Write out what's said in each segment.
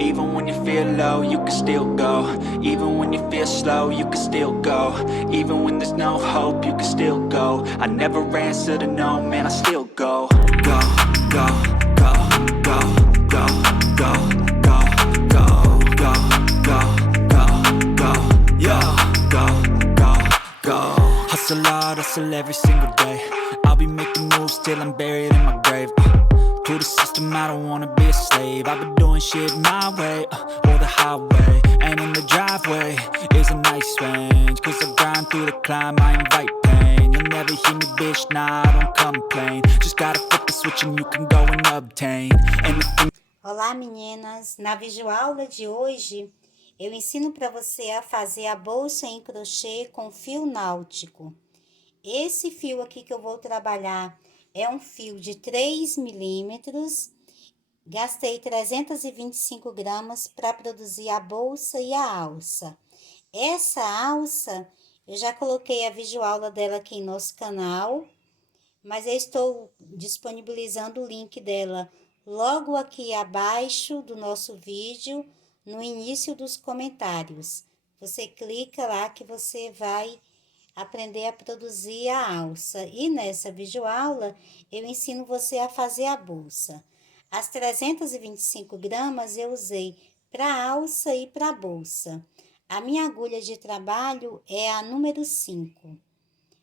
Even when you feel low, you can still go. Even when you feel slow, you can still go. Even when there's no hope, you can still go. I never answer to no, man, I still go. Go, go, go, go, go, go, go, go, go, go, go, go, yeah, go, go, go. Hustle hard, hustle every single day. I'll be making moves till I'm buried in my grave. To the system, I don't wanna be a slave. I've been doing shit my way, or the highway. And in the driveway is a nice range. Cause I grind through the climb, I invite pain. You'll never hear me, bitch, nah, I don't complain. Just gotta flip the switch and you can go and obtain anything. Olá meninas, na videoaula de hoje eu ensino para você a fazer a bolsa em crochê com fio náutico. Esse fio aqui que eu vou trabalhar é um fio de 3 milímetros. Gastei 325 gramas para produzir a bolsa e a alça. Essa alça, eu já coloquei a videoaula dela aqui em nosso canal, mas eu estou disponibilizando o link dela logo aqui abaixo do nosso vídeo, no início dos comentários. Você clica lá que você vai aprender a produzir a alça. E nessa videoaula eu ensino você a fazer a bolsa. As 325 gramas eu usei para alça e para bolsa. A minha agulha de trabalho é a número 5.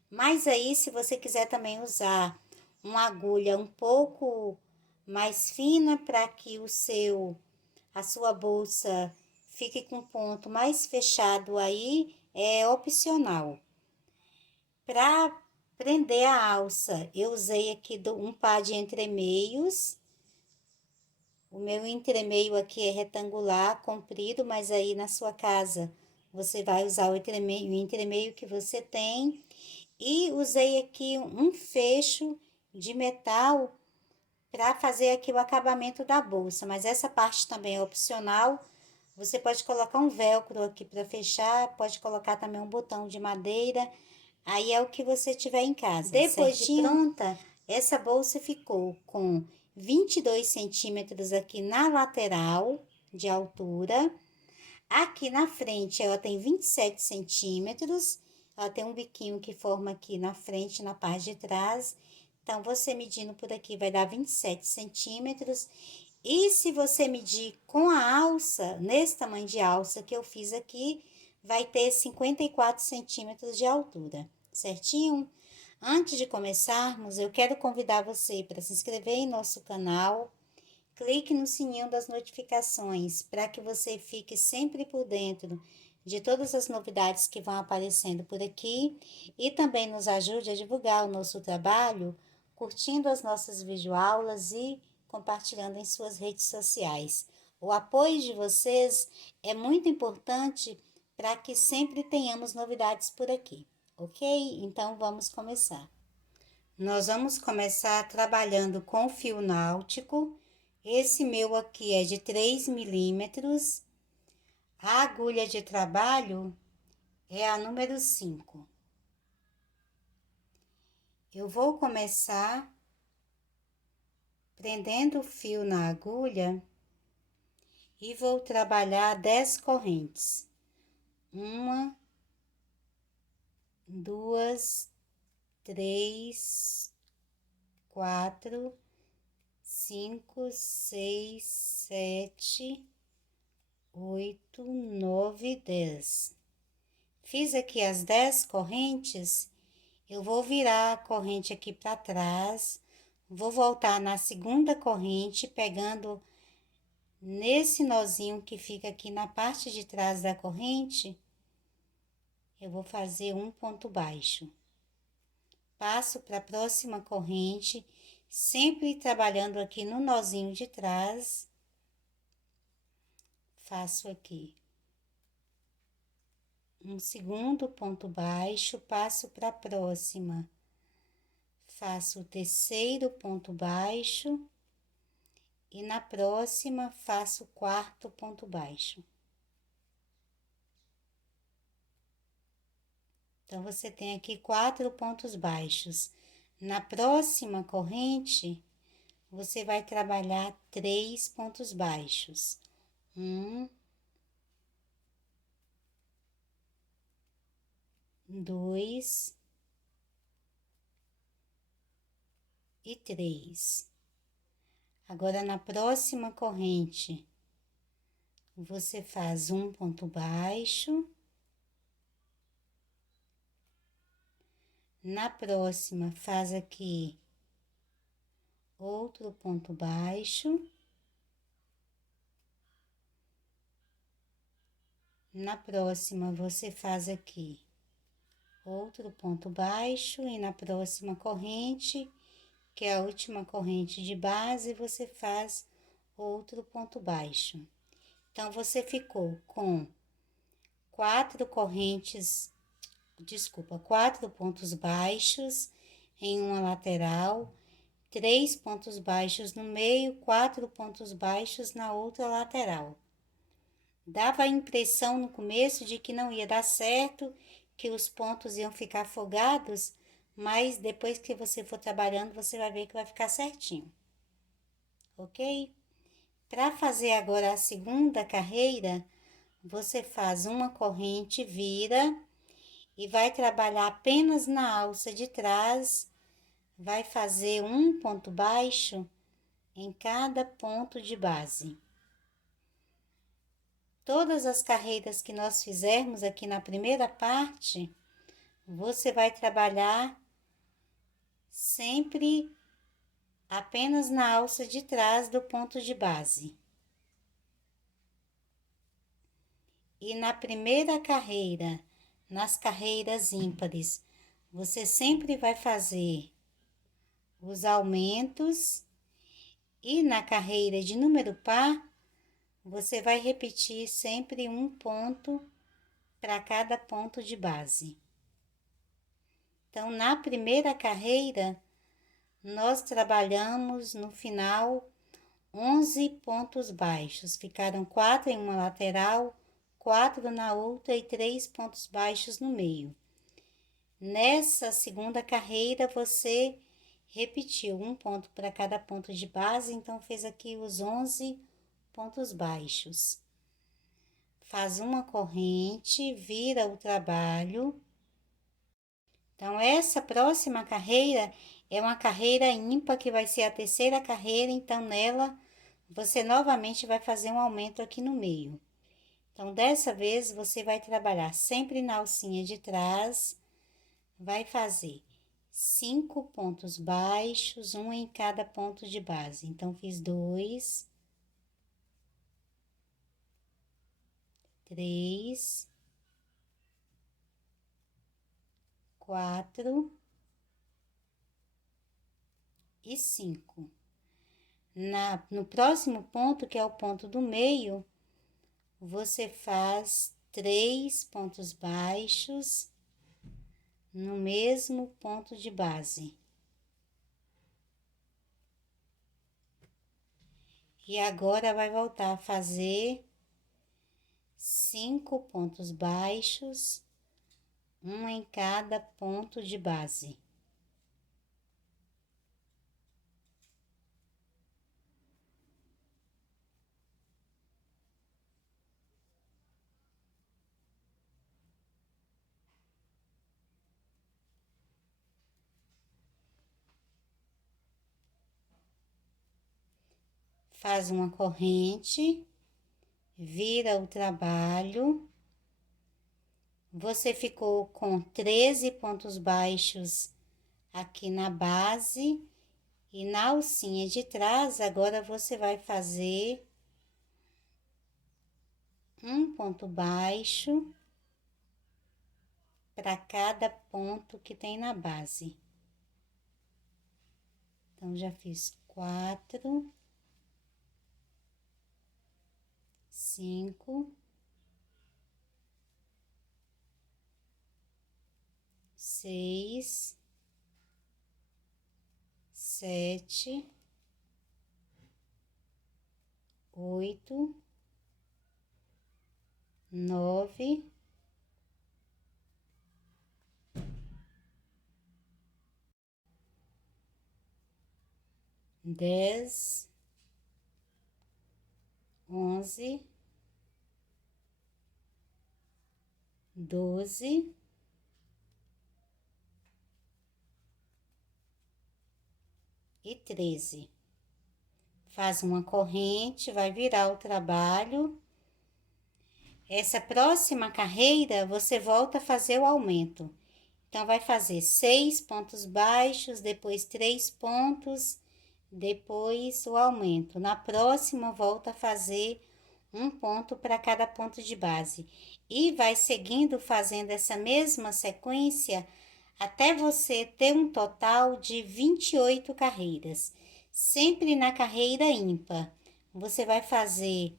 Mas aí, se você quiser também usar uma agulha um pouco mais fina para que a sua bolsa fique com ponto mais fechado aí, é opcional. Para prender a alça, eu usei aqui um par de entremeios. O meu entremeio aqui é retangular, comprido, mas aí na sua casa você vai usar o entremeio que você tem. E usei aqui um fecho de metal para fazer aqui o acabamento da bolsa, mas essa parte também é opcional. Você pode colocar um velcro aqui para fechar, pode colocar também um botão de madeira, aí é o que você tiver em casa. Depois de pronta, essa bolsa ficou com 22 centímetros aqui na lateral de altura. Aqui na frente ela tem 27 centímetros, ela tem um biquinho que forma aqui na frente, na parte de trás. Então, você medindo por aqui vai dar 27 centímetros. E se você medir com a alça, nesse tamanho de alça que eu fiz aqui, vai ter 54 centímetros de altura, certinho? Antes de começarmos, eu quero convidar você para se inscrever em nosso canal. Clique no sininho das notificações para que você fique sempre por dentro de todas as novidades que vão aparecendo por aqui e também nos ajude a divulgar o nosso trabalho, curtindo as nossas videoaulas e compartilhando em suas redes sociais. O apoio de vocês é muito importante para que sempre tenhamos novidades por aqui, ok? Então vamos começar. Nós vamos começar trabalhando com fio náutico. Esse meu aqui é de 3 milímetros. A agulha de trabalho é a número 5. Eu vou começar prendendo o fio na agulha e vou trabalhar 10 correntes. 1, 2, 3, 4, 5, 6, 7, 8, 9, 10. Fiz aqui as 10 correntes, eu vou virar a corrente aqui para trás, vou voltar na segunda corrente, pegando nesse nozinho que fica aqui na parte de trás da corrente, eu vou fazer um ponto baixo. Passo para a próxima corrente, sempre trabalhando aqui no nozinho de trás. Faço aqui um segundo ponto baixo, passo para a próxima. Faço o terceiro ponto baixo e na próxima faço o quarto ponto baixo. Então, você tem aqui 4 pontos baixos. Na próxima corrente, você vai trabalhar 3 pontos baixos. Um, dois e três. Agora, na próxima corrente, você faz um ponto baixo. Na próxima, faz aqui outro ponto baixo. Na próxima, você faz aqui outro ponto baixo e na próxima corrente, que é a última corrente de base, você faz outro ponto baixo. Então, você ficou com quatro pontos baixos em uma lateral, 3 pontos baixos no meio, 4 pontos baixos na outra lateral. Dava a impressão no começo de que não ia dar certo, que os pontos iam ficar afogados, mas depois que você for trabalhando, você vai ver que vai ficar certinho. Ok? Para fazer agora a segunda carreira, você faz uma corrente, vira e vai trabalhar apenas na alça de trás, vai fazer um ponto baixo em cada ponto de base. Todas as carreiras que nós fizermos aqui na primeira parte, você vai trabalhar sempre apenas na alça de trás do ponto de base. E na primeira carreira, nas carreiras ímpares, você sempre vai fazer os aumentos e na carreira de número par, você vai repetir sempre um ponto para cada ponto de base. Então, na primeira carreira, nós trabalhamos no final 11 pontos baixos. Ficaram 4 em uma lateral, 4 na outra e 3 pontos baixos no meio. Nessa segunda carreira, você repetiu um ponto para cada ponto de base, então fez aqui os 11 pontos baixos. Faz uma corrente, vira o trabalho. Então, essa próxima carreira é uma carreira ímpar, que vai ser a terceira carreira, então nela você novamente vai fazer um aumento aqui no meio. Então, dessa vez você vai trabalhar sempre na alcinha de trás, vai fazer 5 pontos baixos, um em cada ponto de base. Então, fiz 2, 3, 4 e 5. No próximo ponto, que é o ponto do meio, você faz 3 pontos baixos no mesmo ponto de base. E agora vai voltar a fazer 5 pontos baixos, um em cada ponto de base. Faz uma corrente, vira o trabalho. Você ficou com 13 pontos baixos aqui na base e na alcinha de trás. Agora você vai fazer um ponto baixo para cada ponto que tem na base. Então, já fiz 4, 5, 6, 7, 8, 9, 10, 11 12, e 13. Faz uma corrente, vai virar o trabalho. Essa próxima carreira, você volta a fazer o aumento. Então, vai fazer 6 pontos baixos, depois 3 pontos, depois o aumento. Na próxima, volta a fazer um ponto para cada ponto de base. E vai seguindo fazendo essa mesma sequência até você ter um total de 28 carreiras. Sempre na carreira ímpar, você vai fazer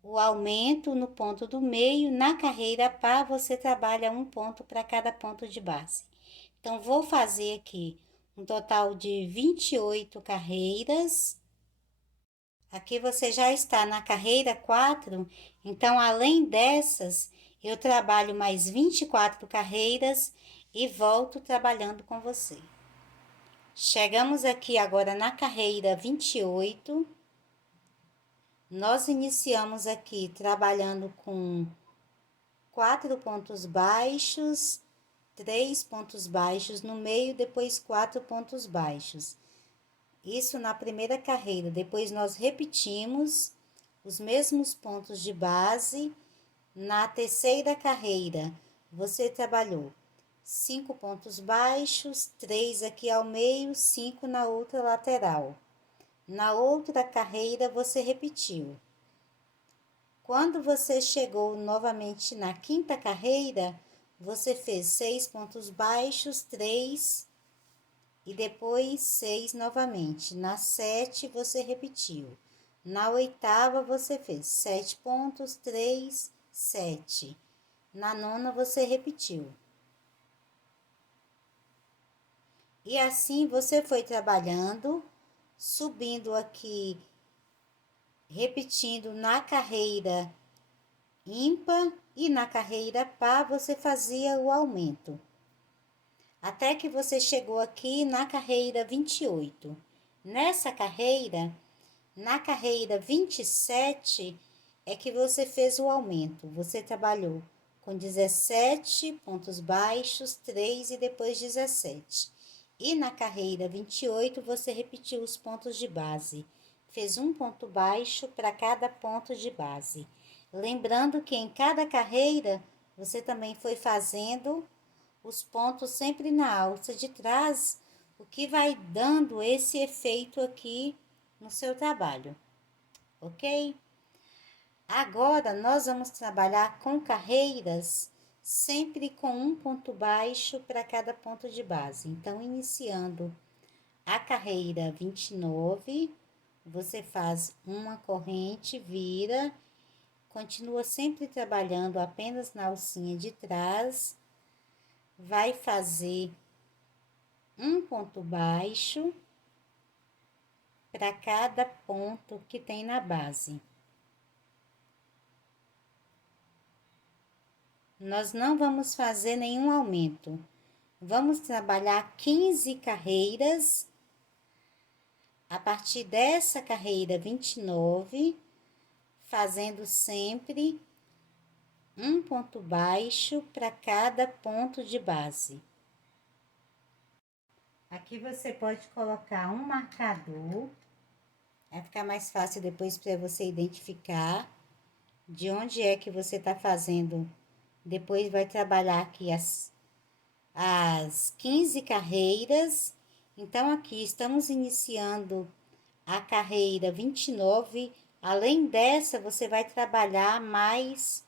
o aumento no ponto do meio. Na carreira par, você trabalha um ponto para cada ponto de base. Então, vou fazer aqui um total de 28 carreiras. Aqui você já está na carreira 4, então, além dessas, eu trabalho mais 24 carreiras e volto trabalhando com você. Chegamos aqui agora na carreira 28. Nós iniciamos aqui trabalhando com 4 pontos baixos, 3 pontos baixos no meio, depois 4 pontos baixos. Isso na primeira carreira. Depois nós repetimos os mesmos pontos de base. Na terceira carreira, você trabalhou 5 pontos baixos, 3 aqui ao meio, 5 na outra lateral. Na outra carreira, você repetiu. Quando você chegou novamente na quinta carreira, você fez 6 pontos baixos, 3 e depois 6 novamente. Na 7, você repetiu. Na oitava, você fez 7 pontos, 3, 7. Na nona, você repetiu. E assim você foi trabalhando, subindo aqui, repetindo na carreira ímpar e na carreira par, você fazia o aumento. Até que você chegou aqui na carreira 28. Nessa carreira, na carreira 27, é que você fez o aumento. Você trabalhou com 17 pontos baixos, 3 e depois 17. E na carreira 28, você repetiu os pontos de base. Fez um ponto baixo para cada ponto de base. Lembrando que em cada carreira, você também foi fazendo os pontos sempre na alça de trás, o que vai dando esse efeito aqui no seu trabalho, ok? Agora, nós vamos trabalhar com carreiras sempre com um ponto baixo para cada ponto de base. Então, iniciando a carreira 29, você faz uma corrente, vira, continua sempre trabalhando apenas na alcinha de trás, vai fazer um ponto baixo para cada ponto que tem na base. Nós não vamos fazer nenhum aumento. Vamos trabalhar 15 carreiras. A partir dessa carreira 29, fazendo sempre um ponto baixo para cada ponto de base. Aqui você pode colocar um marcador, vai ficar mais fácil depois para você identificar de onde é que você está fazendo. Depois vai trabalhar aqui as 15 carreiras. Então, aqui estamos iniciando a carreira 29. Além dessa, você vai trabalhar mais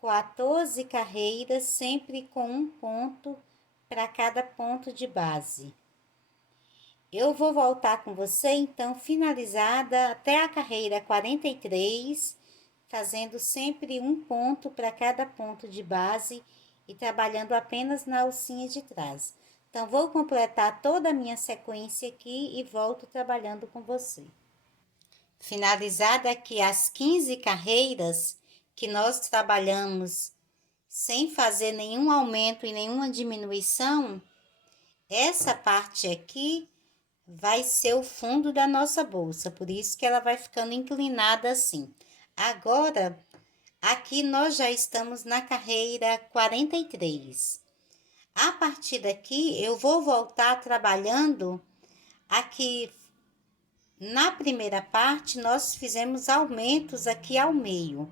14 carreiras, sempre com um ponto para cada ponto de base. Eu vou voltar com você, então, finalizada até a carreira 43, fazendo sempre um ponto para cada ponto de base e trabalhando apenas na alcinha de trás. Então, vou completar toda a minha sequência aqui e volto trabalhando com você. Finalizada aqui as 15 carreiras que nós trabalhamos sem fazer nenhum aumento e nenhuma diminuição, essa parte aqui vai ser o fundo da nossa bolsa, por isso que ela vai ficando inclinada assim. Agora, Aqui nós já estamos na carreira 43. A partir daqui, eu vou voltar trabalhando aqui. Na primeira parte, nós fizemos aumentos aqui ao meio.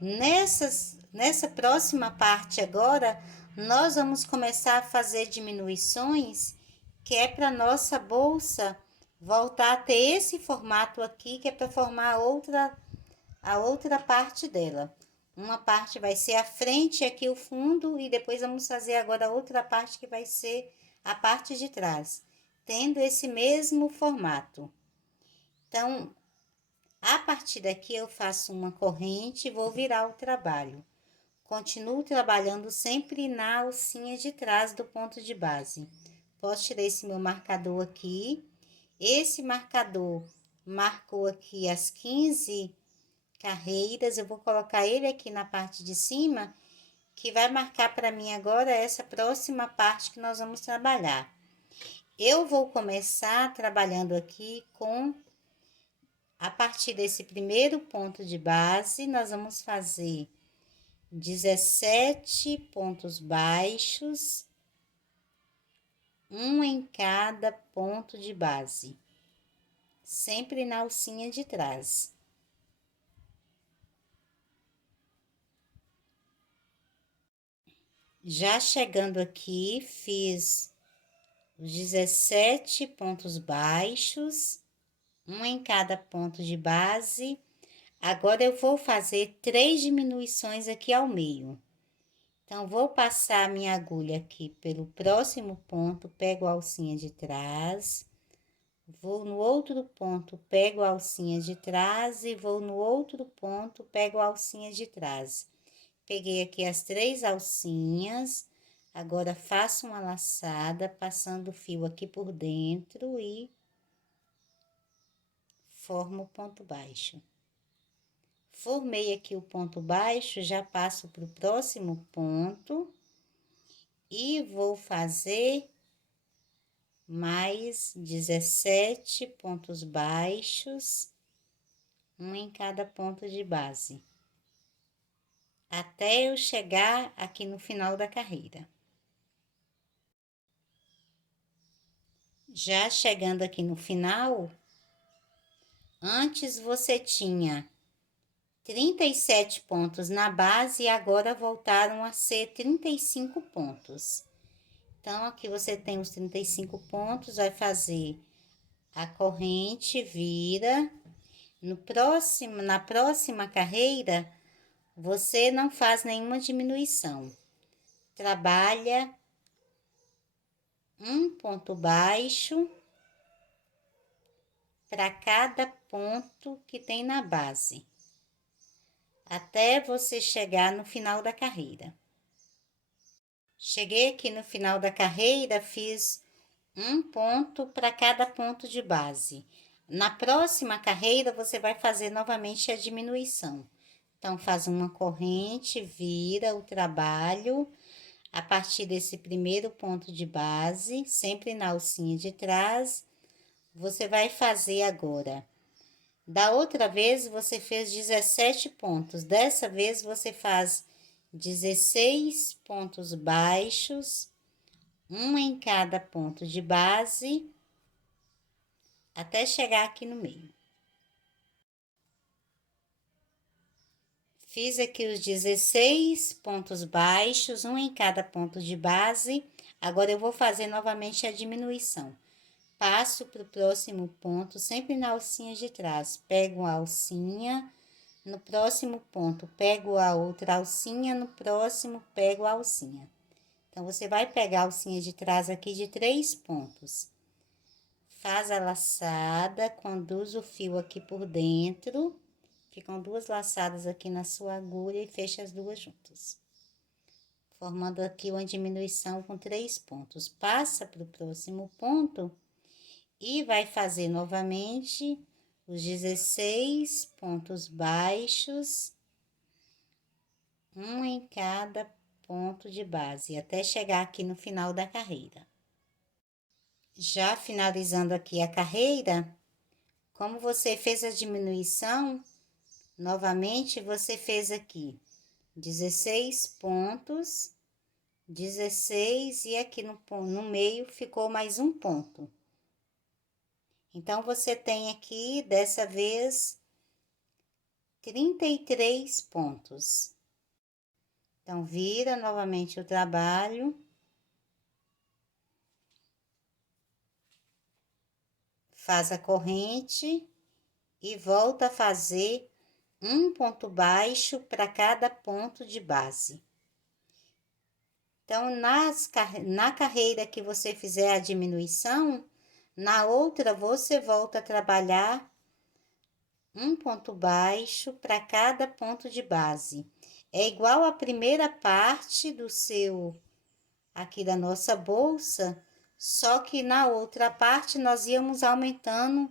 Nessa próxima parte agora, nós vamos começar a fazer diminuições, que é para nossa bolsa voltar a ter esse formato aqui, que é para formar a outra parte dela. Uma parte vai ser a frente, aqui o fundo, e depois vamos fazer agora a outra parte que vai ser a parte de trás, tendo esse mesmo formato. Então, a partir daqui eu faço uma corrente e vou virar o trabalho. Continuo trabalhando sempre na alcinha de trás do ponto de base. Posso tirar esse meu marcador aqui. Esse marcador marcou aqui as 15 carreiras. Eu vou colocar ele aqui na parte de cima, que vai marcar para mim agora essa próxima parte que nós vamos trabalhar. Eu vou começar trabalhando aqui com... A partir desse primeiro ponto de base, nós vamos fazer 17 pontos baixos, um em cada ponto de base, sempre na alcinha de trás. Já chegando aqui, fiz os 17 pontos baixos, um em cada ponto de base. Agora, eu vou fazer 3 diminuições aqui ao meio. Então, vou passar a minha agulha aqui pelo próximo ponto, pego a alcinha de trás, vou no outro ponto, pego a alcinha de trás e vou no outro ponto, pego a alcinha de trás. Peguei aqui as 3 alcinhas, agora faço uma laçada, passando o fio aqui por dentro e formo o ponto baixo. Formei aqui o ponto baixo, já passo para o próximo ponto e vou fazer mais 17 pontos baixos, um em cada ponto de base, até eu chegar aqui no final da carreira. Já chegando aqui no final, antes você tinha 37 pontos na base e agora voltaram a ser 35 pontos. Então, aqui você tem os 35 pontos, vai fazer a corrente, vira. Na próxima carreira, você não faz nenhuma diminuição. Trabalha um ponto baixo para cada ponto que tem na base, até você chegar no final da carreira. Cheguei aqui no final da carreira, fiz um ponto para cada ponto de base. Na próxima carreira, você vai fazer novamente a diminuição. Então, faz uma corrente, vira o trabalho a partir desse primeiro ponto de base, sempre na alcinha de trás. Você vai fazer agora. Da outra vez, você fez 17 pontos. Dessa vez, você faz 16 pontos baixos, um em cada ponto de base, até chegar aqui no meio. Fiz aqui os 16 pontos baixos, um em cada ponto de base. Agora, eu vou fazer novamente a diminuição. Passo para o próximo ponto, sempre na alcinha de trás. Pego a alcinha, no próximo ponto, pego a outra alcinha, no próximo, pego a alcinha. Então, você vai pegar a alcinha de trás aqui de 3 pontos. Faz a laçada, conduz o fio aqui por dentro. Ficam 2 laçadas aqui na sua agulha e fecha as 2 juntas. Formando aqui uma diminuição com 3 pontos. Passa para o próximo ponto e vai fazer novamente os 16 pontos baixos, um em cada ponto de base, até chegar aqui no final da carreira. Já finalizando aqui a carreira, como você fez a diminuição, Novamente, você fez aqui 16 pontos, 16 e aqui no meio ficou mais um ponto. Então, você tem aqui, dessa vez, 33 pontos. Então, vira novamente o trabalho. Faz a corrente e volta a fazer um ponto baixo para cada ponto de base. Então, na carreira que você fizer a diminuição, na outra você volta a trabalhar um ponto baixo para cada ponto de base. É igual a primeira parte do aqui da nossa bolsa, só que na outra parte nós íamos aumentando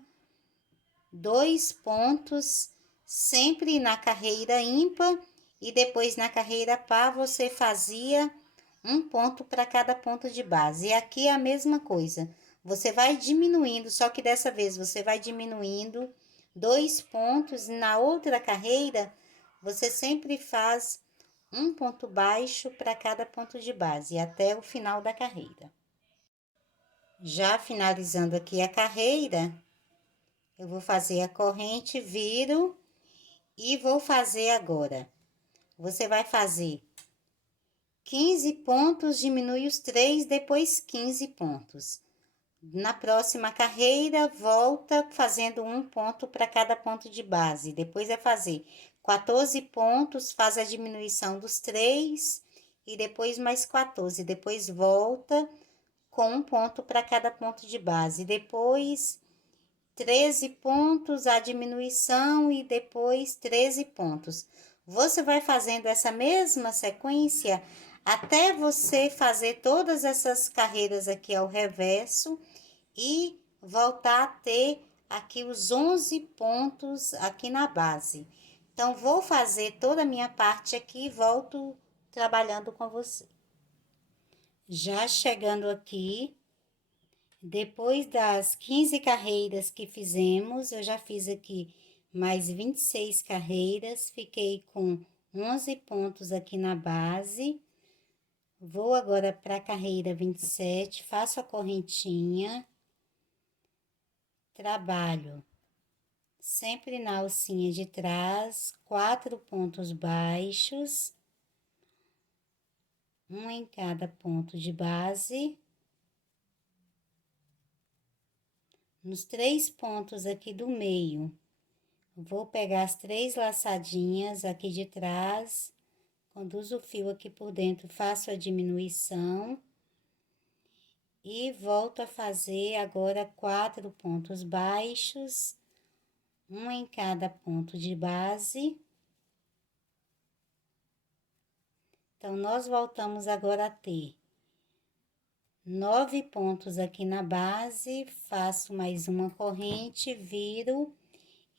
2 pontos, sempre na carreira ímpar, e depois na carreira par você fazia um ponto para cada ponto de base. E aqui é a mesma coisa, você vai diminuindo, só que dessa vez você vai diminuindo 2 pontos, e na outra carreira você sempre faz um ponto baixo para cada ponto de base, até o final da carreira. Já finalizando aqui a carreira, eu vou fazer a corrente, viro e vou fazer agora. Você vai fazer 15 pontos, diminui os 3, depois 15 pontos. Na próxima carreira, volta fazendo um ponto para cada ponto de base. Depois é fazer 14 pontos, faz a diminuição dos 3 e depois mais 14. Depois volta com um ponto para cada ponto de base. Depois 13 pontos, a diminuição e depois 13 pontos. Você vai fazendo essa mesma sequência até você fazer todas essas carreiras aqui ao reverso e voltar a ter aqui os 11 pontos aqui na base. Então, vou fazer toda a minha parte aqui e volto trabalhando com você. Já chegando aqui, depois das 15 carreiras que fizemos, eu já fiz aqui mais 26 carreiras, fiquei com 11 pontos aqui na base. Vou agora para a carreira 27, faço a correntinha, trabalho sempre na alcinha de trás, 4 pontos baixos, um em cada ponto de base. Nos 3 pontos aqui do meio, vou pegar as 3 laçadinhas aqui de trás, conduzo o fio aqui por dentro, faço a diminuição e volto a fazer agora 4 pontos baixos, um em cada ponto de base. Então, nós voltamos agora a ter 9 pontos aqui na base, faço mais uma corrente, viro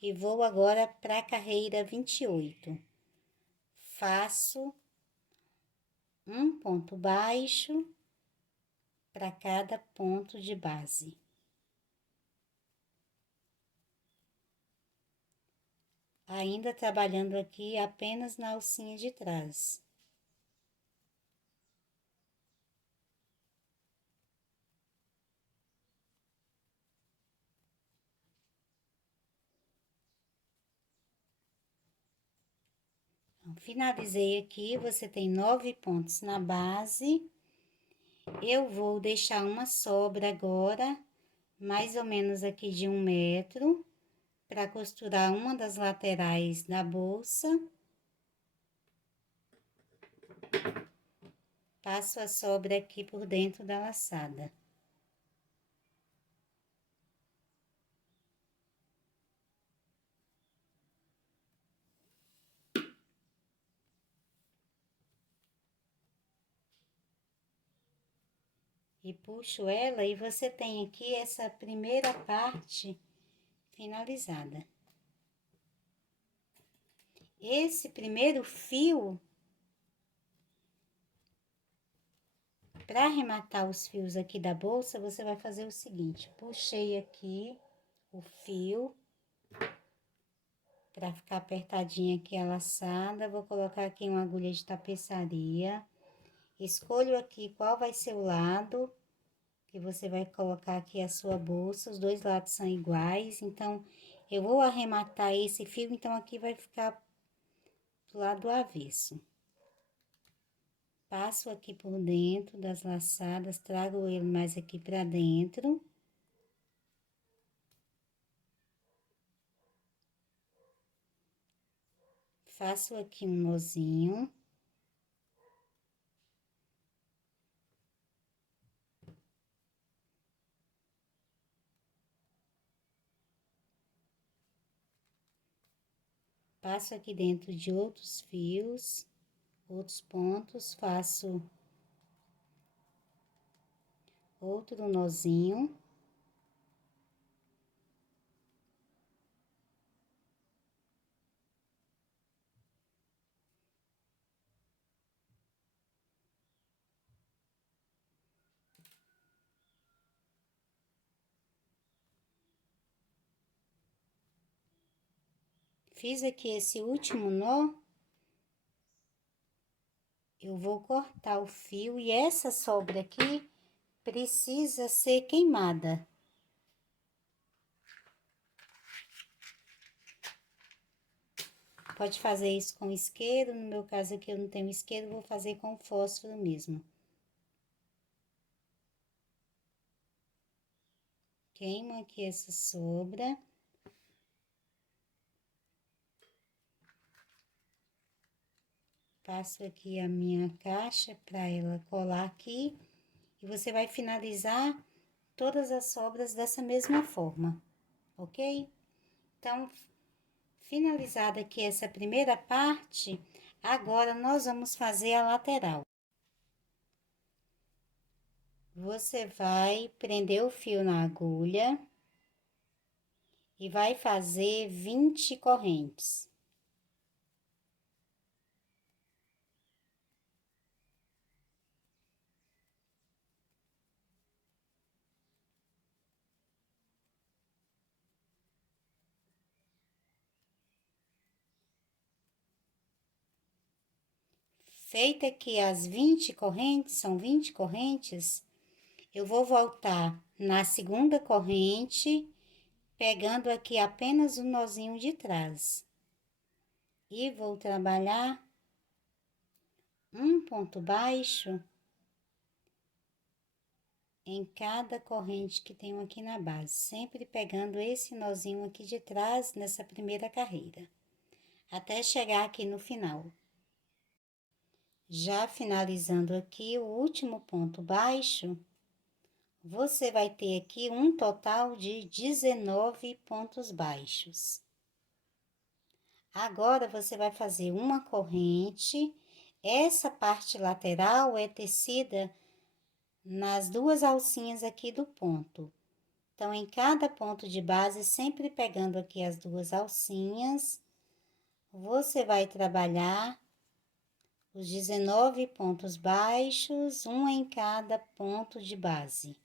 e vou agora para a carreira 28. Faço um ponto baixo para cada ponto de base. Ainda trabalhando aqui apenas na alcinha de trás. Finalizei aqui, você tem 9 pontos na base. Eu vou deixar uma sobra agora, mais ou menos aqui de 1 metro, para costurar uma das laterais da bolsa. Passo a sobra aqui por dentro da laçada. E puxo ela e você tem aqui essa primeira parte finalizada. Esse primeiro fio, para arrematar os fios aqui da bolsa, você vai fazer o seguinte: puxei aqui o fio, Para ficar apertadinha aqui a laçada, vou colocar aqui uma agulha de tapeçaria. Escolho aqui qual vai ser o lado que você vai colocar aqui a sua bolsa. Os dois lados são iguais, então eu vou arrematar esse fio, então aqui vai ficar do lado avesso. Passo aqui por dentro das laçadas, trago ele mais aqui pra dentro. Faço aqui um nozinho. Passo aqui dentro de outros fios, outros pontos, faço outro nozinho. Fiz aqui esse último nó, eu vou cortar o fio e essa sobra aqui precisa ser queimada. Pode fazer isso com isqueiro, no meu caso aqui eu não tenho isqueiro, vou fazer com fósforo mesmo. Queimo aqui essa sobra. Passo aqui a minha caixa para ela colar aqui. E você vai finalizar todas as sobras dessa mesma forma, ok? Então, finalizada aqui essa primeira parte, agora nós vamos fazer a lateral. Você vai prender o fio na agulha e vai fazer 20 correntes. Feita aqui as 20 correntes, são 20 correntes, eu vou voltar na segunda corrente, pegando aqui apenas o nozinho de trás. E vou trabalhar um ponto baixo em cada corrente que tenho aqui na base, sempre pegando esse nozinho aqui de trás nessa primeira carreira, até chegar aqui no final. Já finalizando aqui o último ponto baixo, você vai ter aqui um total de 19 pontos baixos. Agora, você vai fazer uma corrente, essa parte lateral é tecida nas duas alcinhas aqui do ponto. Então, em cada ponto de base, sempre pegando aqui as duas alcinhas, você vai trabalhar os 19 pontos baixos, um em cada ponto de base.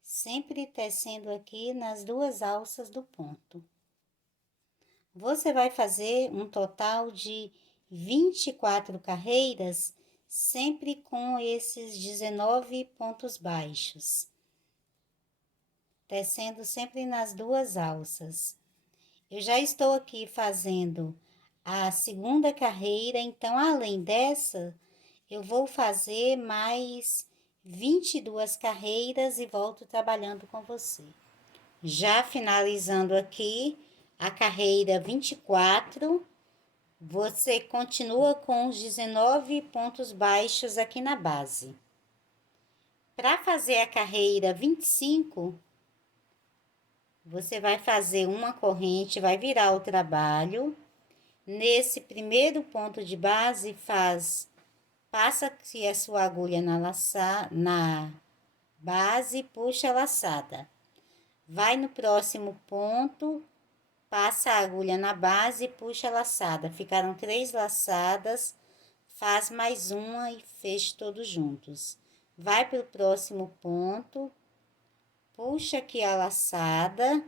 Sempre tecendo aqui nas duas alças do ponto. Você vai fazer um total de 24 carreiras, sempre com esses 19 pontos baixos. Tecendo sempre nas duas alças. Eu já estou aqui fazendo a segunda carreira, então, além dessa, eu vou fazer mais 22 carreiras e volto trabalhando com você. Já finalizando aqui a carreira 24, você continua com os 19 pontos baixos aqui na base. Para fazer a carreira 25, você vai fazer uma corrente, vai virar o trabalho. Nesse primeiro ponto de base, passa-se a sua agulha na base e puxa a laçada. Vai no próximo ponto, passa a agulha na base e puxa a laçada. Ficaram 3 laçadas, faz mais uma e fecha todos juntos. Vai para o próximo ponto, puxa aqui a laçada,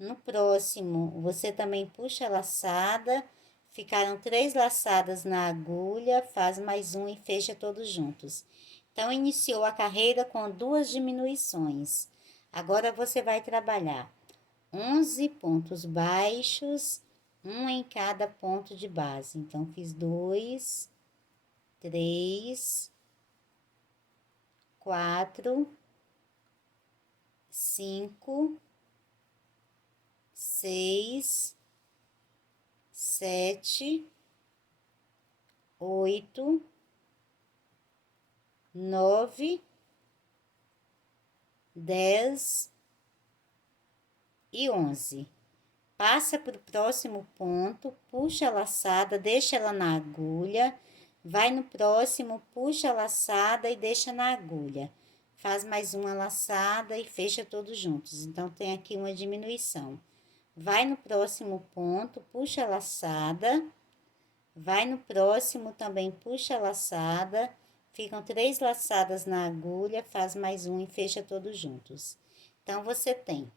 No próximo, você também puxa a laçada, ficaram 3 laçadas na agulha, faz mais um e fecha todos juntos. Então, iniciou a carreira com 2 diminuições. Agora, você vai trabalhar 11 pontos baixos, um em cada ponto de base. Então, fiz 2, 3, 4, 5, 6, 7, 8, 9, 10 e 11. Passa para o próximo ponto, puxa a laçada, deixa ela na agulha, vai no próximo, puxa a laçada e deixa na agulha. Faz mais uma laçada e fecha todos juntos. Então, tem aqui uma diminuição. Vai no próximo ponto, puxa a laçada, vai no próximo também, puxa a laçada, ficam 3 laçadas na agulha, faz mais um e fecha todos juntos. Então, você tem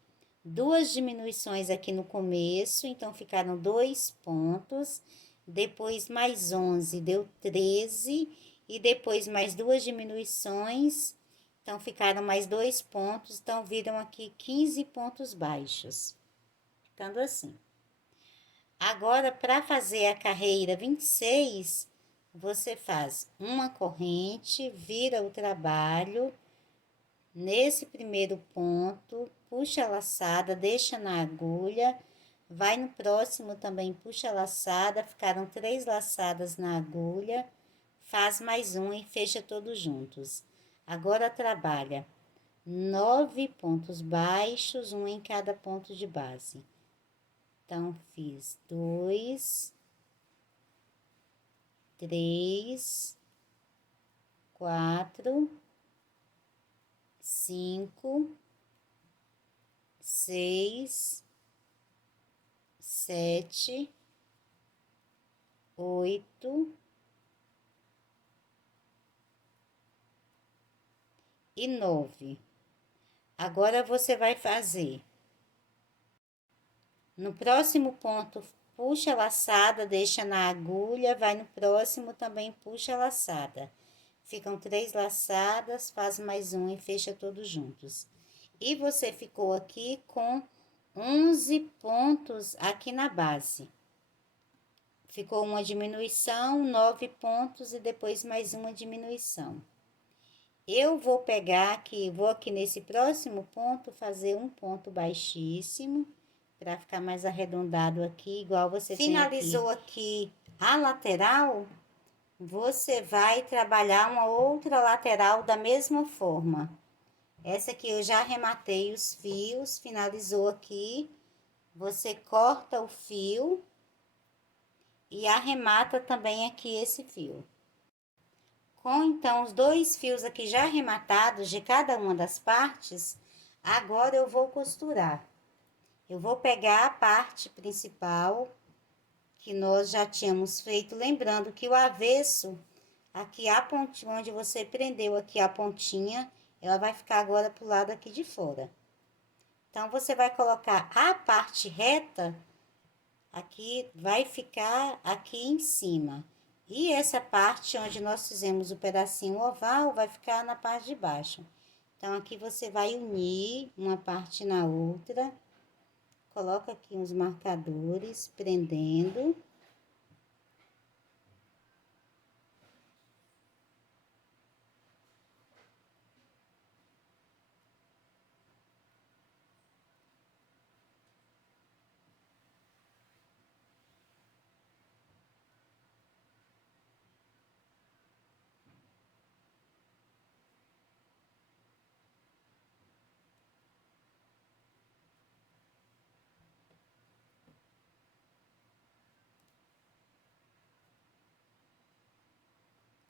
2 diminuições aqui no começo, então ficaram 2 pontos, depois mais 11, deu 13, e depois mais 2 diminuições, então ficaram mais 2 pontos, então viram aqui 15 pontos baixos, ficando assim. Agora, para fazer a carreira 26, você faz uma corrente, vira o trabalho, nesse primeiro ponto, puxa a laçada, deixa na agulha, vai no próximo também, puxa a laçada, ficaram 3 laçadas na agulha, faz mais um e fecha todos juntos. Agora, trabalha 9 pontos baixos, um em cada ponto de base. Então, fiz 2, 3, 4, 5, 6, 7, 8 e 9. Agora, você vai fazer no próximo ponto, puxa a laçada, deixa na agulha, vai no próximo também, puxa a laçada. Ficam 3 laçadas, faz mais um e fecha todos juntos. E você ficou aqui com 11 pontos aqui na base. Ficou uma diminuição, 9 pontos e depois mais uma diminuição. Eu vou pegar aqui, vou aqui nesse próximo ponto fazer um ponto baixíssimo, para ficar mais arredondado aqui, igual você finalizou aqui a lateral, você vai trabalhar uma outra lateral da mesma forma. Essa aqui eu já arrematei os fios, finalizou aqui, você corta o fio e arremata também aqui esse fio. Com então os 2 fios aqui já arrematados de cada uma das partes, agora eu vou costurar. Eu vou pegar a parte principal que nós já tínhamos feito, lembrando que o avesso, aqui a pontinha, onde você prendeu aqui a pontinha, ela vai ficar agora pro lado aqui de fora. Então, você vai colocar a parte reta, aqui vai ficar aqui em cima. E essa parte onde nós fizemos o pedacinho oval, vai ficar na parte de baixo. Então, aqui você vai unir uma parte na outra. Coloca aqui uns marcadores, prendendo.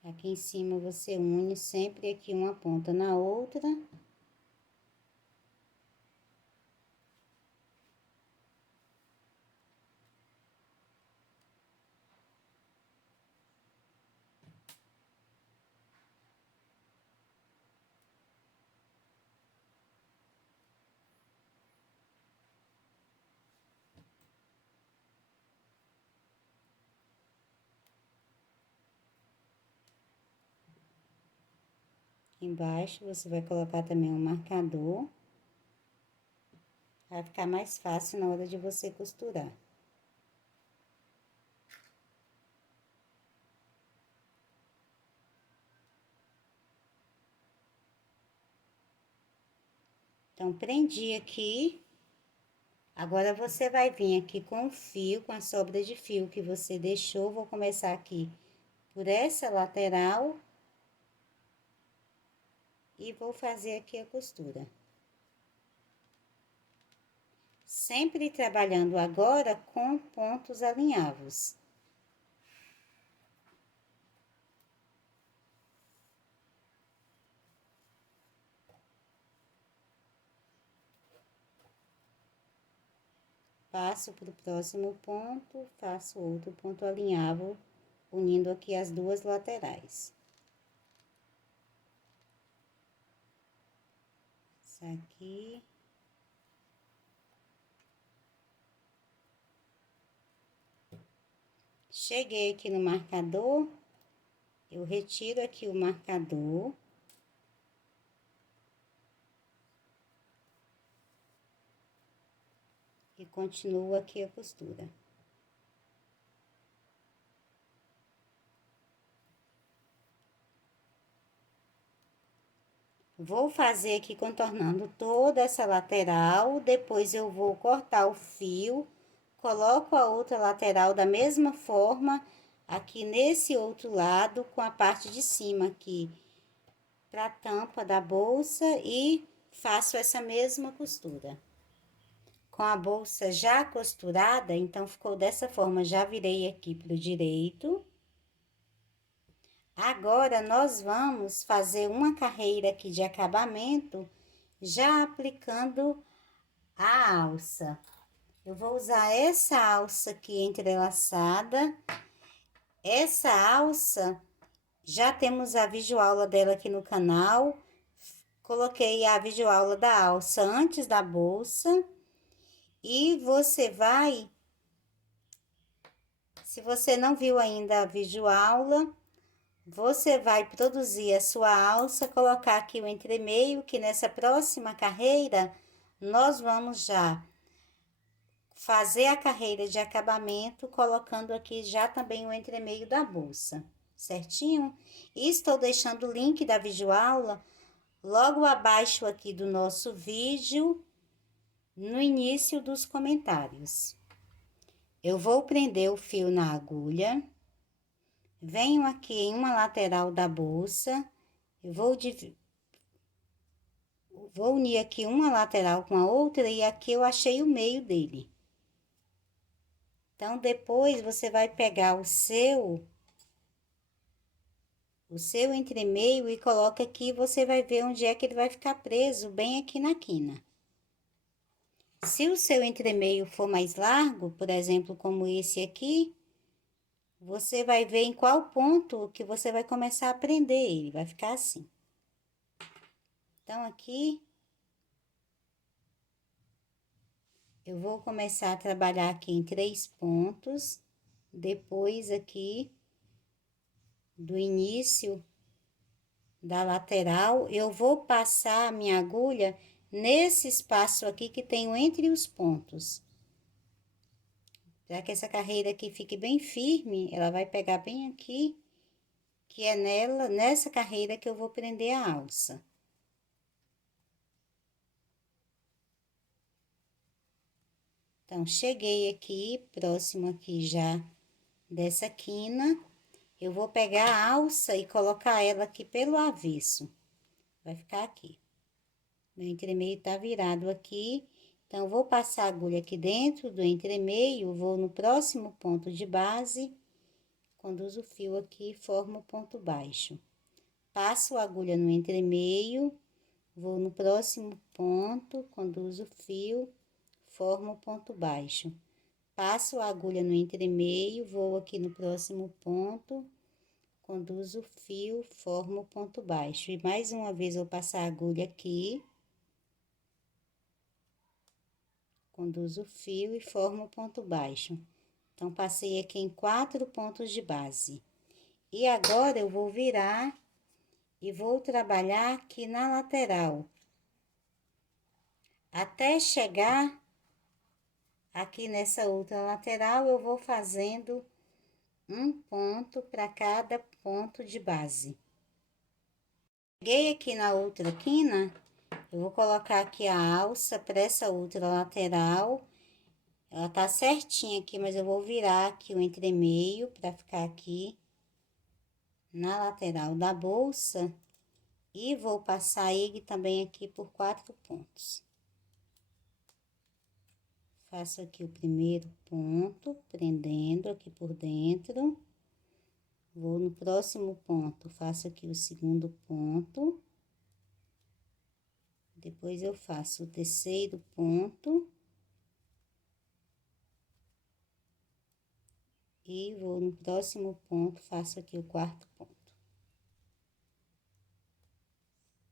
Aqui em cima você une sempre aqui uma ponta na outra. Aqui embaixo você vai colocar também um marcador. Vai ficar mais fácil na hora de você costurar. Então, prendi aqui. Agora, você vai vir aqui com o fio, com a sobra de fio que você deixou. Vou começar aqui por essa lateral. E vou fazer aqui a costura. Sempre trabalhando agora com pontos alinhavos. Passo para o próximo ponto, faço outro ponto alinhavo, unindo aqui as duas laterais. Isso aqui. Cheguei aqui no marcador, eu retiro aqui o marcador. E continuo aqui a costura. Vou fazer aqui contornando toda essa lateral, depois eu vou cortar o fio, coloco a outra lateral da mesma forma, aqui nesse outro lado, com a parte de cima aqui, pra tampa da bolsa, e faço essa mesma costura. Com a bolsa já costurada, então, ficou dessa forma, já virei aqui pro direito. Agora, nós vamos fazer uma carreira aqui de acabamento, já aplicando a alça. Eu vou usar essa alça aqui entrelaçada. Essa alça, já temos a videoaula dela aqui no canal. Coloquei a videoaula da alça antes da bolsa. E você vai... Se você não viu ainda a videoaula, você vai produzir a sua alça, colocar aqui o entremeio, que nessa próxima carreira, nós vamos já fazer a carreira de acabamento, colocando aqui já também o entremeio da bolsa, certinho? E estou deixando o link da videoaula logo abaixo aqui do nosso vídeo, no início dos comentários. Eu vou prender o fio na agulha. Venho aqui em uma lateral da bolsa, eu vou unir aqui uma lateral com a outra e aqui eu achei o meio dele. Então, depois você vai pegar o seu entremeio e coloca aqui, você vai ver onde é que ele vai ficar preso, bem aqui na quina. Se o seu entremeio for mais largo, por exemplo, como esse aqui, você vai ver em qual ponto que você vai começar a prender ele, vai ficar assim. Então, aqui, eu vou começar a trabalhar aqui em 3 pontos, depois aqui, do início da lateral, eu vou passar a minha agulha nesse espaço aqui que tenho entre os pontos. Para que essa carreira aqui fique bem firme, ela vai pegar bem aqui, que é nessa carreira que eu vou prender a alça. Então, cheguei aqui, próximo aqui já dessa quina, eu vou pegar a alça e colocar ela aqui pelo avesso. Vai ficar aqui. Meu entremeio tá virado aqui, então, vou passar a agulha aqui dentro do entremeio, vou no próximo ponto de base, conduzo o fio aqui, formo o ponto baixo. Passo a agulha no entremeio, vou no próximo ponto, conduzo o fio, formo o ponto baixo. Passo a agulha no entremeio, vou aqui no próximo ponto, conduzo o fio, formo o ponto baixo. E mais uma vez, eu passar a agulha aqui, conduzo o fio e formo o ponto baixo. Então, passei aqui em 4 pontos de base. E agora, eu vou virar e vou trabalhar aqui na lateral. Até chegar aqui nessa outra lateral, eu vou fazendo um ponto para cada ponto de base. Cheguei aqui na outra quina, eu vou colocar aqui a alça para essa outra lateral. Ela tá certinha aqui, mas eu vou virar aqui o entremeio para ficar aqui na lateral da bolsa. E vou passar ele também aqui por 4 pontos. Faço aqui o primeiro ponto, prendendo aqui por dentro. Vou no próximo ponto, faço aqui o segundo ponto. Depois eu faço o terceiro ponto. E vou no próximo ponto, faço aqui o quarto ponto.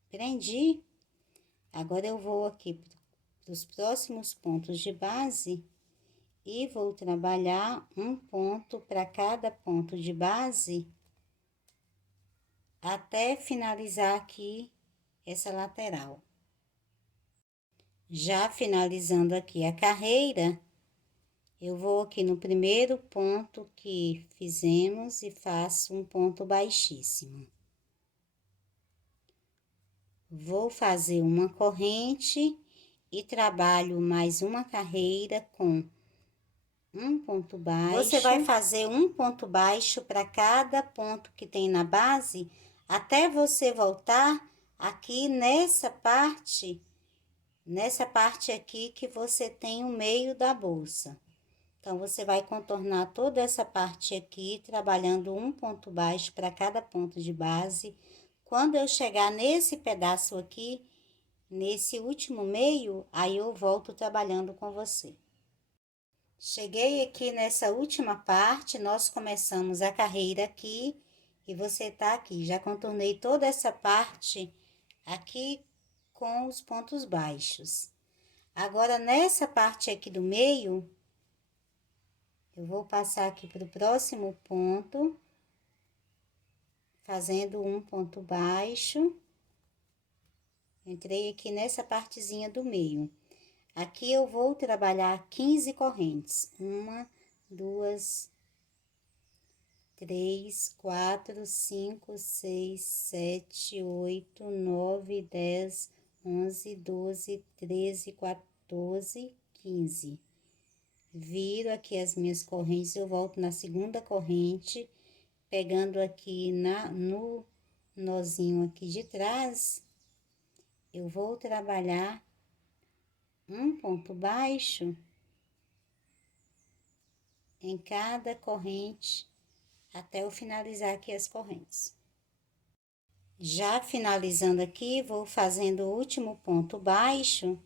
Prendi. Agora eu vou aqui para os próximos pontos de base e vou trabalhar um ponto para cada ponto de base até finalizar aqui essa lateral. Já finalizando aqui a carreira, eu vou aqui no primeiro ponto que fizemos e faço um ponto baixíssimo. Vou fazer uma corrente e trabalho mais uma carreira com um ponto baixo. Você vai fazer um ponto baixo para cada ponto que tem na base, até você voltar aqui nessa parte aqui que você tem o meio da bolsa. Então, você vai contornar toda essa parte aqui, trabalhando um ponto baixo para cada ponto de base. Quando eu chegar nesse pedaço aqui, nesse último meio, aí eu volto trabalhando com você. Cheguei aqui nessa última parte, nós começamos a carreira aqui e você tá aqui. Já contornei toda essa parte aqui com os pontos baixos. Agora, nessa parte aqui do meio, eu vou passar aqui para o próximo ponto, fazendo um ponto baixo. Entrei aqui nessa partezinha do meio. Aqui eu vou trabalhar 15 correntes. 1, 2, 3, 4, 5, 6, 7, 8, 9, 10, 11, 12, 13, 14, 15. Viro aqui as minhas correntes, eu volto na segunda corrente, pegando aqui no nozinho aqui de trás, eu vou trabalhar um ponto baixo em cada corrente, até eu finalizar aqui as correntes. Já finalizando aqui, vou fazendo o último ponto baixo,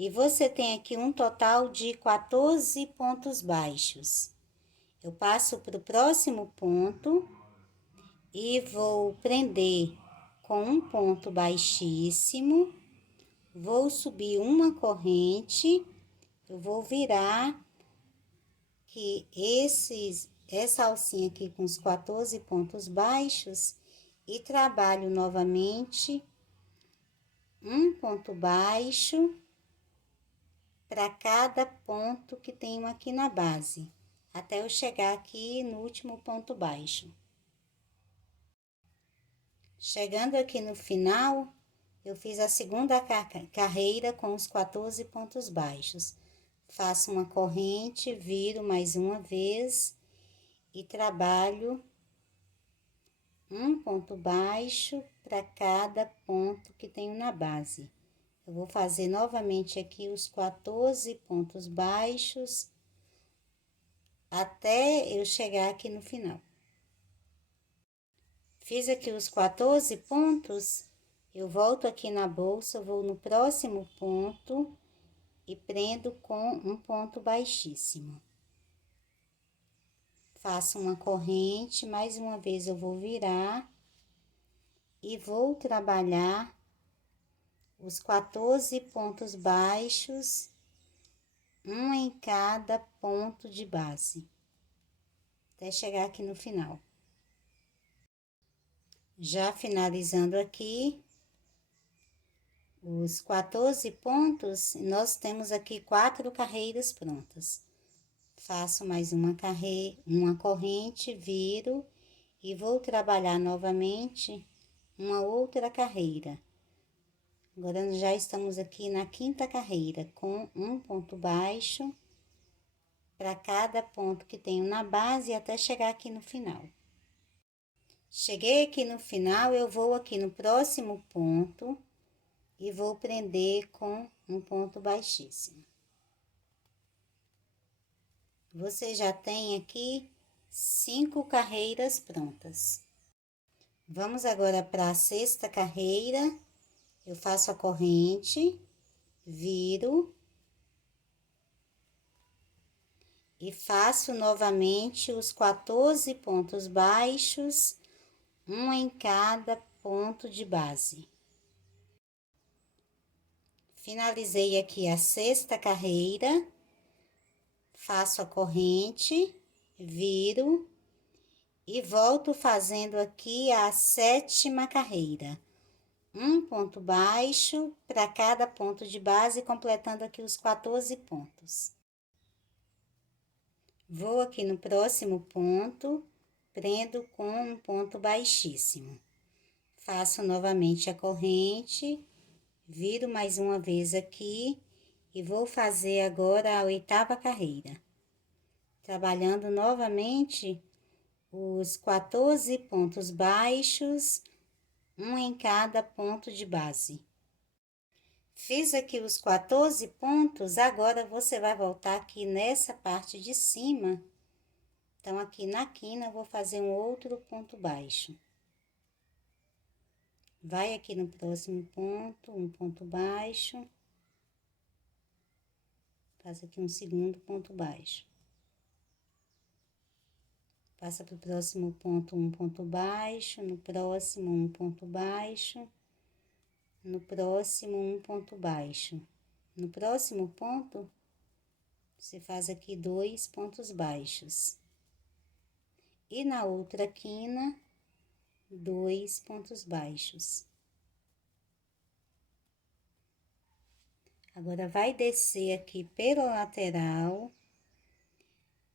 e você tem aqui um total de 14 pontos baixos. Eu passo para o próximo ponto e vou prender com um ponto baixíssimo, vou subir uma corrente, eu vou virar que essa alcinha aqui com os 14 pontos baixos e trabalho novamente um ponto baixo para cada ponto que tenho aqui na base, até eu chegar aqui no último ponto baixo. Chegando aqui no final, eu fiz a segunda carreira com os 14 pontos baixos. Faço uma corrente, viro mais uma vez e trabalho um ponto baixo para cada ponto que tenho na base. Eu vou fazer novamente aqui os 14 pontos baixos até eu chegar aqui no final. Fiz aqui os 14 pontos, eu volto aqui na bolsa, vou no próximo ponto e prendo com um ponto baixíssimo. Faço uma corrente, mais uma vez eu vou virar e vou trabalhar os 14 pontos baixos, um em cada ponto de base, até chegar aqui no final. Já finalizando aqui os 14 pontos, nós temos aqui 4 carreiras prontas. Faço mais uma corrente, viro e vou trabalhar novamente uma outra carreira. Agora, já estamos aqui na 5ª carreira, com um ponto baixo para cada ponto que tenho na base até chegar aqui no final. Cheguei aqui no final, eu vou aqui no próximo ponto e vou prender com um ponto baixíssimo. Você já tem aqui 5 carreiras prontas. Vamos agora para a 6ª carreira. Eu faço a corrente, viro e faço novamente os 14 pontos baixos, um em cada ponto de base. Finalizei aqui a 6ª carreira, faço a corrente, viro e volto fazendo aqui a 7ª carreira. Um ponto baixo para cada ponto de base, completando aqui os 14 pontos. Vou aqui no próximo ponto, prendo com um ponto baixíssimo. Faço novamente a corrente, viro mais uma vez aqui e vou fazer agora a 8ª carreira. Trabalhando novamente os 14 pontos baixos, um em cada ponto de base. Fiz aqui os 14 pontos, agora você vai voltar aqui nessa parte de cima. Então, aqui na quina, eu vou fazer um outro ponto baixo. Vai aqui no próximo ponto, um ponto baixo. Faz aqui um segundo ponto baixo. Passa para o próximo ponto, um ponto baixo, no próximo, um ponto baixo. No próximo, um ponto baixo. No próximo ponto, você faz aqui 2 pontos baixos. E na outra quina, 2 pontos baixos. Agora, vai descer aqui pela lateral.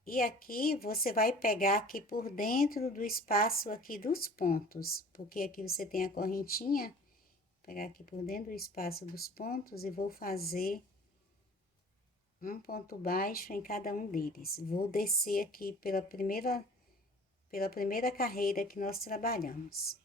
E aqui, você vai pegar aqui por dentro do espaço aqui dos pontos. Porque aqui você tem a correntinha. Vou pegar aqui por dentro do espaço dos pontos e vou fazer um ponto baixo em cada um deles. Vou descer aqui pela primeira carreira que nós trabalhamos.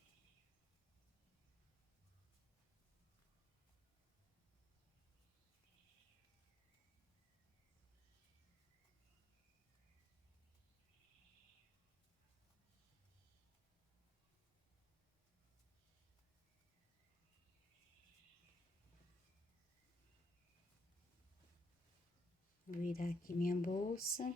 Vou virar aqui minha bolsa.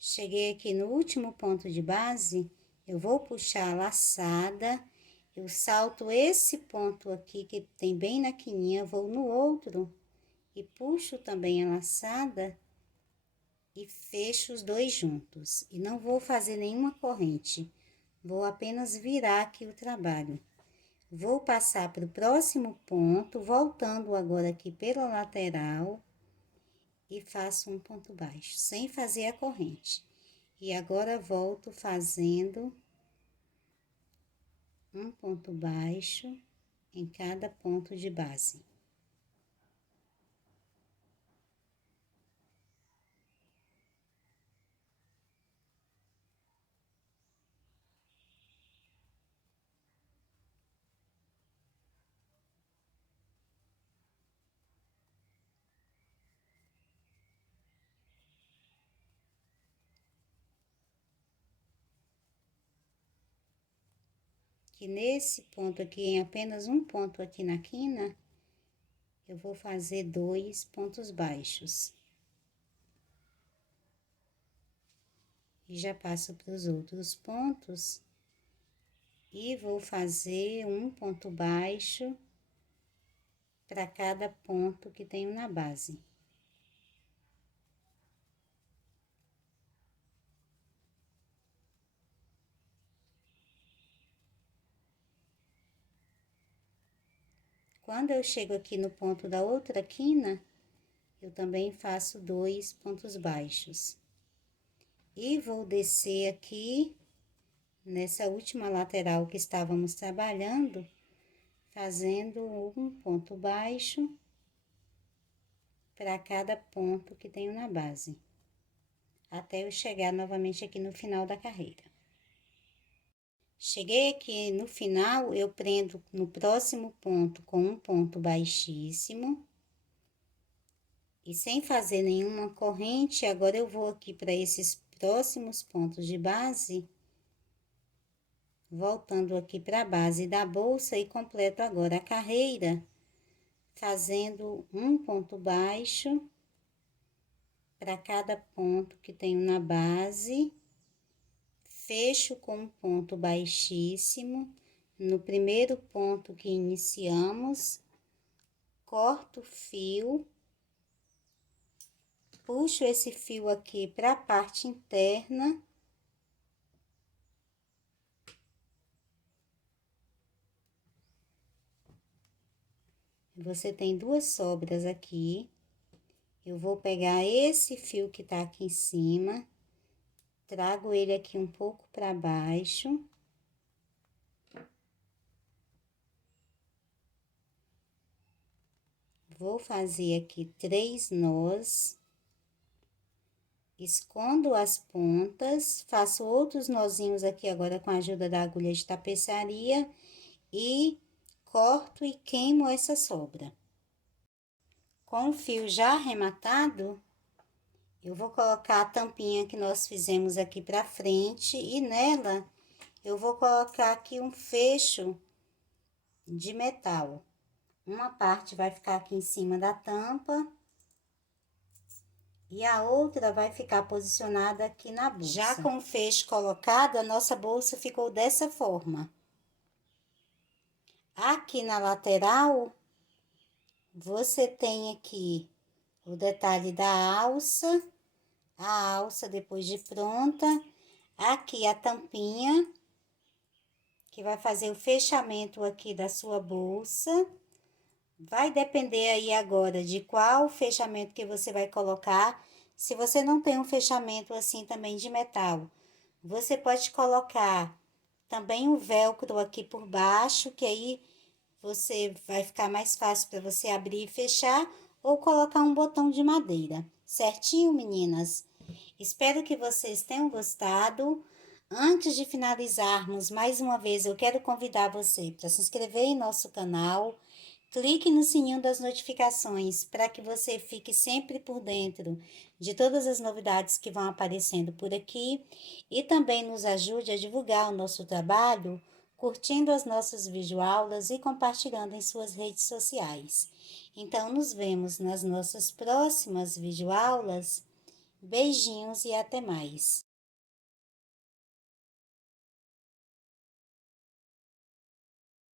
Cheguei aqui no último ponto de base, eu vou puxar a laçada, eu salto esse ponto aqui que tem bem na quininha, vou no outro e puxo também a laçada e fecho os dois juntos. E não vou fazer nenhuma corrente, vou apenas virar aqui o trabalho. Vou passar para o próximo ponto, voltando agora aqui pela lateral e faço um ponto baixo, sem fazer a corrente. E agora, volto fazendo um ponto baixo em cada ponto de base. Que nesse ponto aqui, em apenas um ponto aqui na quina, eu vou fazer 2 pontos baixos. E já passo para os outros pontos E vou fazer um ponto baixo para cada ponto que tenho na base. Quando eu chego aqui no ponto da outra quina, eu também faço 2 pontos baixos. E vou descer aqui, nessa última lateral que estávamos trabalhando, fazendo um ponto baixo para cada ponto que tenho na base, até eu chegar novamente aqui no final da carreira. Cheguei aqui no final, eu prendo no próximo ponto com um ponto baixíssimo. E sem fazer nenhuma corrente, agora eu vou aqui para esses próximos pontos de base, voltando aqui para a base da bolsa e completo agora a carreira, fazendo um ponto baixo para cada ponto que tenho na base, fecho com um ponto baixíssimo no primeiro ponto que iniciamos, corto o fio, puxo esse fio aqui para a parte interna. Você tem 2 sobras aqui. Eu vou pegar esse fio que tá aqui em cima, trago ele aqui um pouco para baixo. Vou fazer aqui 3 nós. Escondo as pontas, faço outros nozinhos aqui agora com a ajuda da agulha de tapeçaria e corto e queimo essa sobra. Com o fio já arrematado, eu vou colocar a tampinha que nós fizemos aqui pra frente e nela eu vou colocar aqui um fecho de metal. Uma parte vai ficar aqui em cima da tampa e a outra vai ficar posicionada aqui na bolsa. Já com o fecho colocado, a nossa bolsa ficou dessa forma. Aqui na lateral, você tem aqui o detalhe da alça, a alça depois de pronta, aqui a tampinha, que vai fazer o fechamento aqui da sua bolsa. Vai depender aí agora de qual fechamento que você vai colocar. Se você não tem um fechamento assim também de metal, você pode colocar também um velcro aqui por baixo, que aí você vai ficar mais fácil para você abrir e fechar, ou colocar um botão de madeira. Certinho, meninas? Espero que vocês tenham gostado. Antes de finalizarmos, mais uma vez, eu quero convidar você para se inscrever em nosso canal. Clique no sininho das notificações para que você fique sempre por dentro de todas as novidades que vão aparecendo por aqui e também nos ajude a divulgar o nosso trabalho, curtindo as nossas videoaulas e compartilhando em suas redes sociais. Então, nos vemos nas nossas próximas videoaulas. Beijinhos e até mais!